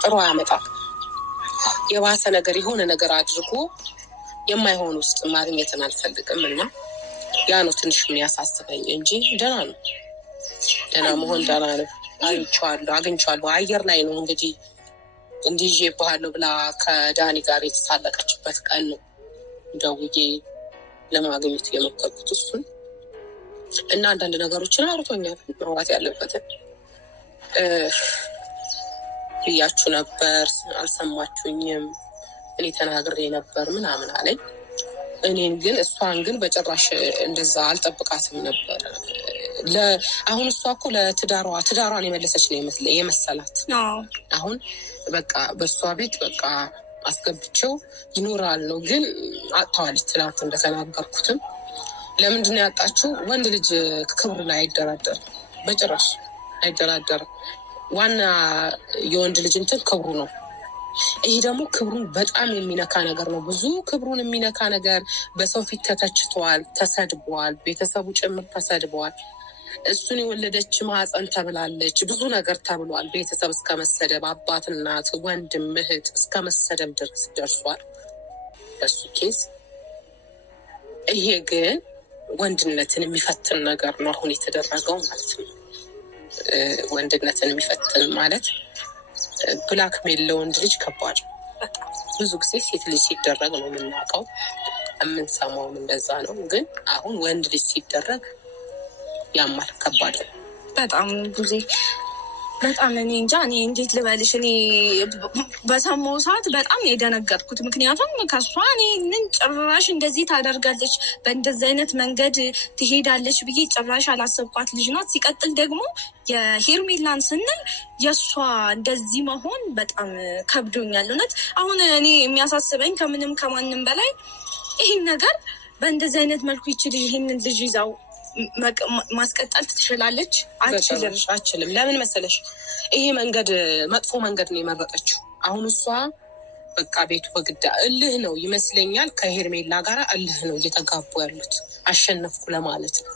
ጥሩ ያመጣል። የባሰ ነገር የሆነ ነገር አድርጎ የማይሆን ውስጥ ማግኘትን አልፈልግም እና ያ ነው ትንሽ የሚያሳስበኝ እንጂ ደህና ነው። ደህና መሆን ደህና ነው። አግኝቼዋለሁ። አየር ላይ ነው እንግዲህ እንዲህ ይዤብሃለሁ ብላ ከዳኒ ጋር የተሳለቀችበት ቀን ነው ደውዬ ለማግኘት የሞከርኩት እሱን እና አንዳንድ ነገሮችን አውርቶኛል። መዋት ያለበትን ብያችሁ ነበር፣ አልሰማችሁኝም። እኔ ተናግሬ ነበር ምናምን አለኝ። እኔን ግን እሷን ግን በጭራሽ እንደዛ አልጠብቃትም ነበር። አሁን እሷ እኮ ትዳሯን የመለሰች ነው የመሰላት። አሁን በቃ በእሷ ቤት በቃ አስገብቼው ይኖራል ነው። ግን አጥተዋለች። ትናንት እንደተናገርኩትም ለምንድን ነው ያጣችው? ወንድ ልጅ ክብሩ ላይ አይደራደርም፣ በጭራሽ አይደራደርም። ዋና የወንድ ልጅ እንትን ክብሩ ነው። ይሄ ደግሞ ክብሩን በጣም የሚነካ ነገር ነው። ብዙ ክብሩን የሚነካ ነገር። በሰው ፊት ተተችተዋል፣ ተሰድበዋል፣ ቤተሰቡ ጭምር ተሰድበዋል። እሱን የወለደች ማህፀን ተብላለች፣ ብዙ ነገር ተብሏል። ቤተሰብ እስከ መሰደብ፣ አባት፣ እናት፣ ወንድም፣ እህት እስከ መሰደብ ድረስ ደርሷል በሱ ኬዝ። ይሄ ግን ወንድነትን የሚፈትን ነገር ነው አሁን የተደረገው ማለት ነው። ወንድነትን የሚፈትን ማለት ብላክሜል ለወንድ ልጅ ከባድ ነው። ብዙ ጊዜ ሴት ልጅ ሲደረግ ነው የምናውቀው፣ የምንሰማውም እንደዛ ነው። ግን አሁን ወንድ ልጅ ሲደረግ ያማል፣ ከባድ ነው በጣም ጊዜ በጣም እኔ እንጃ። እኔ እንዴት ልበልሽ፣ እኔ በሰማሁ ሰዓት በጣም የደነገጥኩት። ምክንያቱም ከሷ እኔ ምን ጭራሽ እንደዚህ ታደርጋለች፣ በእንደዚህ አይነት መንገድ ትሄዳለች ብዬ ጭራሽ አላሰብኳት ልጅ ናት። ሲቀጥል ደግሞ የሄርሜላን ስንል የእሷ እንደዚህ መሆን በጣም ከብዶኛል እውነት። አሁን እኔ የሚያሳስበኝ ከምንም ከማንም በላይ ይህን ነገር በእንደዚህ አይነት መልኩ ይችል ይህንን ልጅ ይዛው ማስቀጠል ትችላለች? አችልም። ለምን መሰለሽ? ይሄ መንገድ መጥፎ መንገድ ነው የመረጠችው። አሁን እሷ በቃ ቤቱ በግዳ እልህ ነው ይመስለኛል። ከሄርሜላ ጋር እልህ ነው እየተጋቡ ያሉት፣ አሸነፍኩ ለማለት ነው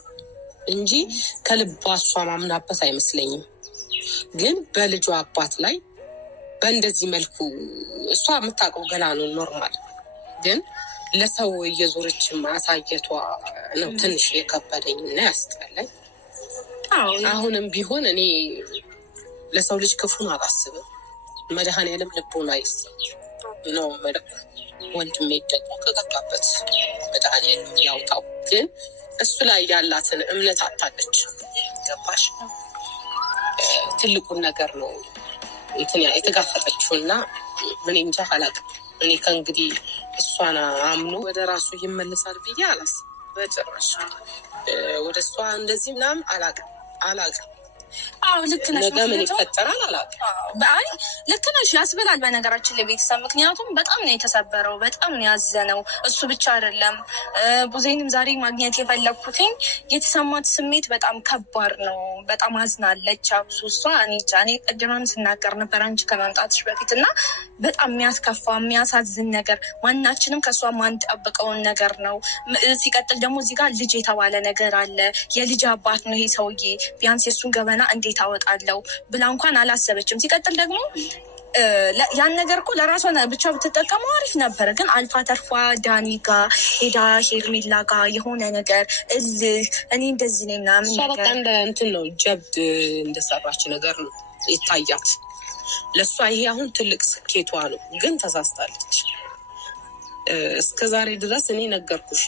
እንጂ ከልቧ እሷ ማምናበት አይመስለኝም። ግን በልጇ አባት ላይ በእንደዚህ መልኩ እሷ የምታውቀው ገና ነው ኖርማል። ግን ለሰው እየዞረች ማሳየቷ ነው ትንሽ የከበደኝ እና ያስጠላኝ። አሁንም ቢሆን እኔ ለሰው ልጅ ክፉን አላስብም። መድኃኔዓለም ልቦና ይስጥ ነው የምለው። ወንድሜ ደግሞ ከገባበት መድኃኔዓለም ያውጣው። ግን እሱ ላይ ያላትን እምነት አታለች። ገባሽ? ትልቁን ነገር ነው እንትን የተጋፈጠችው እና ምን እንጃ አላውቅም። እኔ ከእንግዲህ እሷን አምኖ ወደ ራሱ ይመለሳል ብዬ አላስብም በጭራሽ። ወደ እሷ እንደዚህ ምናምን አላውቅም። ልክ ነሽ። ነገ ምን ይፈጠራል አላውቅም። አይ ልክ ነሽ ያስብላል። በነገራችን ላይ ቤተሰብ ምክንያቱም በጣም ነው የተሰበረው፣ በጣም ነው ያዘነው። እሱ ብቻ አይደለም። ቡዜንም ዛሬ ማግኘት የፈለግኩትኝ የተሰማት ስሜት በጣም ከባድ ነው። በጣም አዝናለች። አብሶ እሷ እኔ ቅድምም ስናገር ነበር አንቺ ከመምጣትሽ በፊት እና በጣም የሚያስከፋ የሚያሳዝን ነገር፣ ማናችንም ከእሷ ማንጠብቀውን ነገር ነው። ሲቀጥል ደግሞ እዚህ ጋር ልጅ የተባለ ነገር አለ። የልጅ አባት ነው ይሄ ሰውዬ። ቢያንስ የእሱን ገበና እንዴት አወጣለው ብላ እንኳን አላሰበችም። ሲቀጥል ደግሞ ያን ነገር እኮ ለራሷ ብቻ ብትጠቀመው አሪፍ ነበረ። ግን አልፋ ተርፏ ዳኒ ጋር ሄዳ ሄርሜላ ጋር የሆነ ነገር እልህ እኔ እንደዚህ ነኝ ምናምን ነገር በቃ እንደ እንትን ነው ጀብድ እንደሰራች ነገር ነው ይታያት። ለእሷ ይሄ አሁን ትልቅ ስኬቷ ነው። ግን ተሳስታለች። እስከ ዛሬ ድረስ እኔ ነገርኩሽ